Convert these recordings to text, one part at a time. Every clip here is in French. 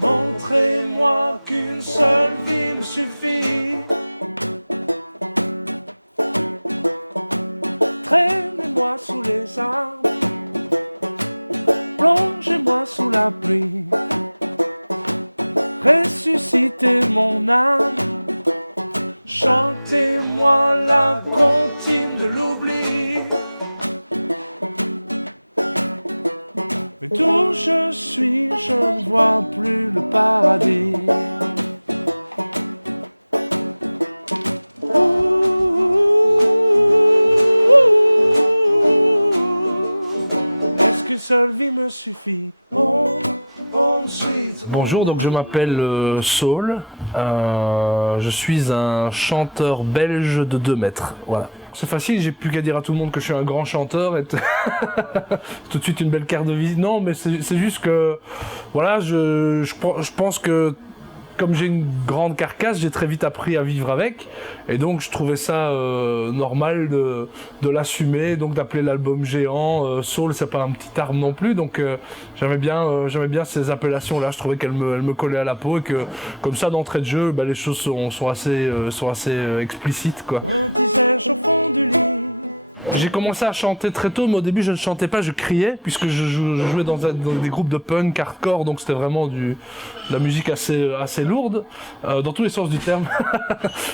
Montrez-moi qu'une seule ville suffit. Chantez-moi la comptine de l'oubli. Qu'une seule vie me suffit. Ensuite, Bonjour, donc je m'appelle Saul. Je suis un chanteur belge de 2 mètres. Voilà. C'est facile, j'ai plus qu'à dire à tout le monde que je suis un grand chanteur et tout de suite une belle carte de visite. Non, mais c'est juste que, voilà, je pense que comme j'ai une grande carcasse, j'ai très vite appris à vivre avec. Et donc je trouvais ça normal de l'assumer, donc d'appeler l'album géant. Soul, c'est pas un petit arbre non plus, donc j'aimais bien ces appellations-là. Je trouvais elles me collaient à la peau et que comme ça d'entrée de jeu, les choses sont assez explicites, quoi. J'ai commencé à chanter très tôt, mais au début je ne chantais pas, je criais, puisque je jouais dans des groupes de punk, hardcore, donc c'était vraiment de la musique assez lourde, dans tous les sens du terme.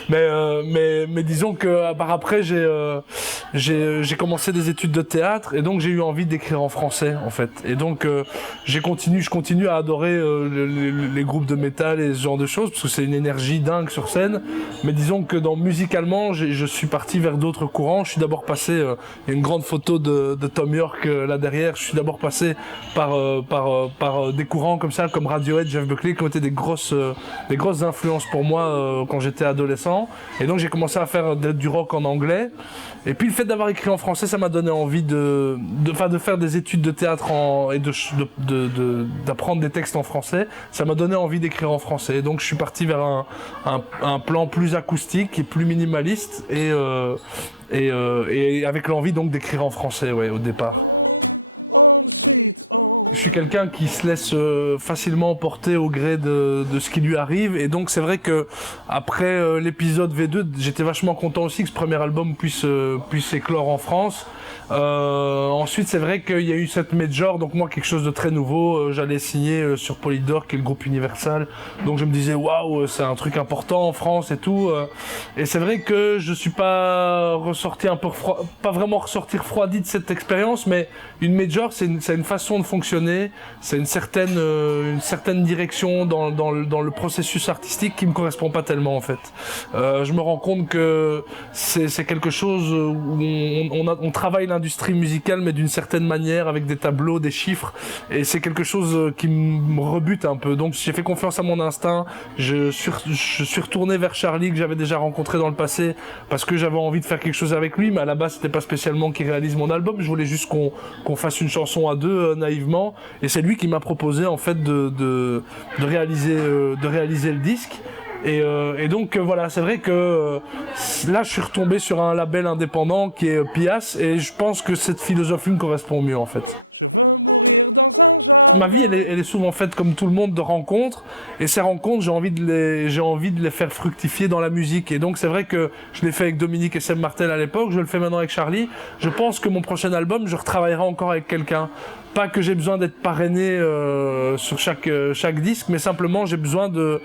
mais disons que par après j'ai commencé des études de théâtre, et donc j'ai eu envie d'écrire en français en fait. Et donc je continue à adorer les groupes de métal et ce genre de choses, parce que c'est une énergie dingue sur scène. Mais disons que musicalement, je suis parti vers d'autres courants. Je suis d'abord passé, il y a une grande photo de Tom York là derrière. Je suis d'abord passé par des courants comme ça, comme Radiohead, Jeff Buckley, qui ont été des grosses influences pour moi quand j'étais adolescent. Et donc j'ai commencé à faire du rock en anglais. Et puis le fait d'avoir écrit en français, ça m'a donné envie de faire des études de théâtre et d'apprendre des textes en français. Ça m'a donné envie d'écrire en français. Et donc je suis parti vers un plan plus acoustique et plus minimaliste et avec l'envie donc d'écrire en français, ouais, au départ. Je suis quelqu'un qui se laisse facilement porter au gré de ce qui lui arrive, et donc c'est vrai que après l'épisode V2, j'étais vachement content aussi que ce premier album puisse éclore en France. Ensuite, c'est vrai qu'il y a eu cette major, donc moi quelque chose de très nouveau. J'allais signer sur Polydor, qui est le groupe Universal, donc je me disais waouh, c'est un truc important en France et tout. Et c'est vrai que je suis pas ressorti pas vraiment ressorti refroidi de cette expérience, mais une major, c'est une façon de fonctionner, c'est une certaine direction dans le processus artistique qui me correspond pas tellement en fait. Je me rends compte que c'est quelque chose où on travaille l'industrie musicale, mais d'une certaine manière, avec des tableaux, des chiffres, et c'est quelque chose qui me rebute un peu. Donc j'ai fait confiance à mon instinct. Je suis retourné vers Charlie, que j'avais déjà rencontré dans le passé, parce que j'avais envie de faire quelque chose avec lui, mais à la base c'était pas spécialement qu'il réalise mon album. Je voulais juste qu'on fasse une chanson à deux, naïvement, et c'est lui qui m'a proposé en fait de réaliser le disque. Et donc voilà, c'est vrai que là je suis retombé sur un label indépendant qui est Pias, et je pense que cette philosophie me correspond mieux en fait. Ma vie, elle est souvent faite comme tout le monde de rencontres, et ces rencontres, j'ai envie de les faire fructifier dans la musique. Et donc c'est vrai que je l'ai fait avec Dominique et Seb Martel à l'époque, je le fais maintenant avec Charlie. Je pense que mon prochain album, je retravaillerai encore avec quelqu'un. Pas que j'ai besoin d'être parrainé sur chaque disque, mais simplement j'ai besoin de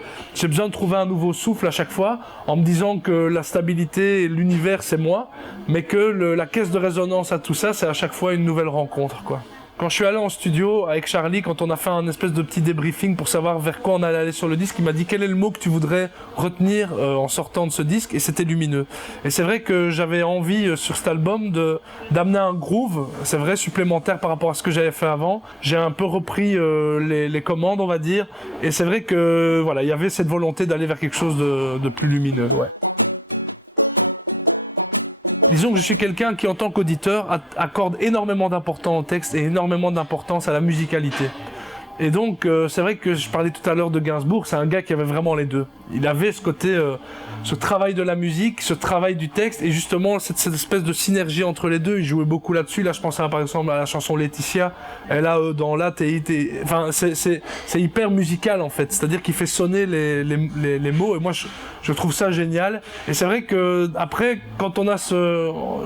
trouver un nouveau souffle à chaque fois, en me disant que la stabilité et l'univers c'est moi, mais que la caisse de résonance à tout ça, c'est à chaque fois une nouvelle rencontre, quoi. Quand je suis allé en studio avec Charlie, quand on a fait un espèce de petit débriefing pour savoir vers quoi on allait aller sur le disque, il m'a dit quel est le mot que tu voudrais retenir en sortant de ce disque, et c'était lumineux. Et c'est vrai que j'avais envie sur cet album d'amener un groove, c'est vrai, supplémentaire par rapport à ce que j'avais fait avant. J'ai un peu repris les commandes, on va dire, et c'est vrai que voilà, il y avait cette volonté d'aller vers quelque chose de plus lumineux, ouais. Disons que je suis quelqu'un qui, en tant qu'auditeur, accorde énormément d'importance au texte et énormément d'importance à la musicalité. Et donc, c'est vrai que je parlais tout à l'heure de Gainsbourg, c'est un gars qui avait vraiment les deux. Il avait ce côté, ce travail de la musique, ce travail du texte, et justement cette espèce de synergie entre les deux. Il jouait beaucoup là-dessus. Là, je pense par exemple à la chanson Laetitia. Elle a dans là, enfin, c'est hyper musical en fait. C'est-à-dire qu'il fait sonner les mots, et moi, je trouve ça génial. Et c'est vrai que après, quand on a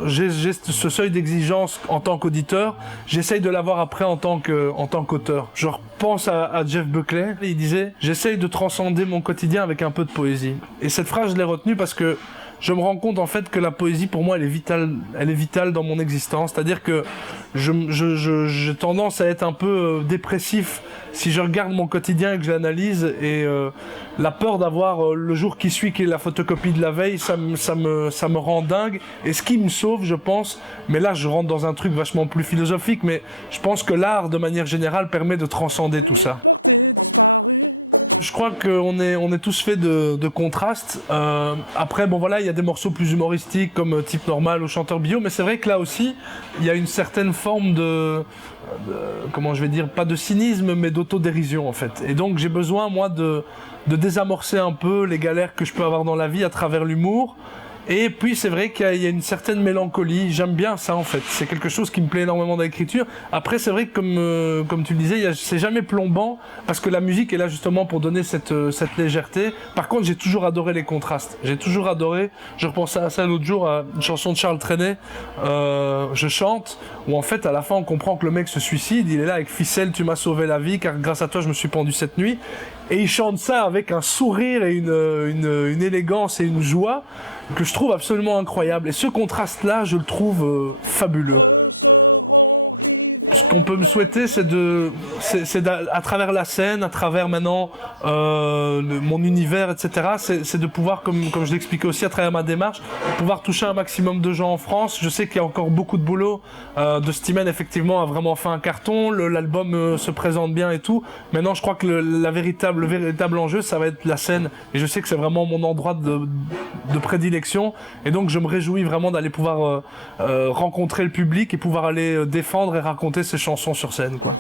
j'ai ce seuil d'exigence en tant qu'auditeur, j'essaye de l'avoir après en tant qu'auteur. Je repense à Jeff Buckley, il disait « J'essaye de transcender mon quotidien avec un peu de poésie ». Et cette phrase, je l'ai retenue parce que je me rends compte en fait que la poésie pour moi elle est vitale dans mon existence, c'est-à-dire que j'ai tendance à être un peu dépressif si je regarde mon quotidien et que je l'analyse, et la peur d'avoir le jour qui suit qui est la photocopie de la veille, ça me rend dingue. Et ce qui me sauve, je pense, mais là je rentre dans un truc vachement plus philosophique, mais je pense que l'art de manière générale permet de transcender tout ça. Je crois qu'on est tous faits de contrastes. Après, bon voilà, il y a des morceaux plus humoristiques comme Type Normal ou Chanteur Bio, mais c'est vrai que là aussi, il y a une certaine forme comment je vais dire, pas de cynisme, mais d'autodérision en fait. Et donc j'ai besoin, moi, de désamorcer un peu les galères que je peux avoir dans la vie à travers l'humour. Et puis c'est vrai qu'il y a une certaine mélancolie, j'aime bien ça en fait, c'est quelque chose qui me plaît énormément dans l'écriture. Après c'est vrai que comme tu le disais, c'est jamais plombant, parce que la musique est là justement pour donner cette légèreté. Par contre j'ai toujours adoré les contrastes, j'ai toujours adoré, je repensais à ça l'autre jour, à une chanson de Charles Trenet, Je chante, où en fait à la fin on comprend que le mec se suicide, il est là avec ficelle, tu m'as sauvé la vie car grâce à toi je me suis pendu cette nuit. Et il chante ça avec un sourire et une élégance et une joie que je trouve absolument incroyable. Et ce contraste-là, je le trouve fabuleux. Ce qu'on peut me souhaiter, c'est à travers la scène, à travers maintenant mon univers, etc. C'est de pouvoir, comme je l'expliquais aussi à travers ma démarche, pouvoir toucher un maximum de gens en France. Je sais qu'il y a encore beaucoup de boulot. De Steamen, effectivement, a vraiment fait un carton. L'album se présente bien et tout. Maintenant, je crois que le véritable enjeu, ça va être la scène. Et je sais que c'est vraiment mon endroit de prédilection. Et donc, je me réjouis vraiment d'aller pouvoir rencontrer le public et pouvoir aller défendre et raconter ses chansons sur scène, quoi.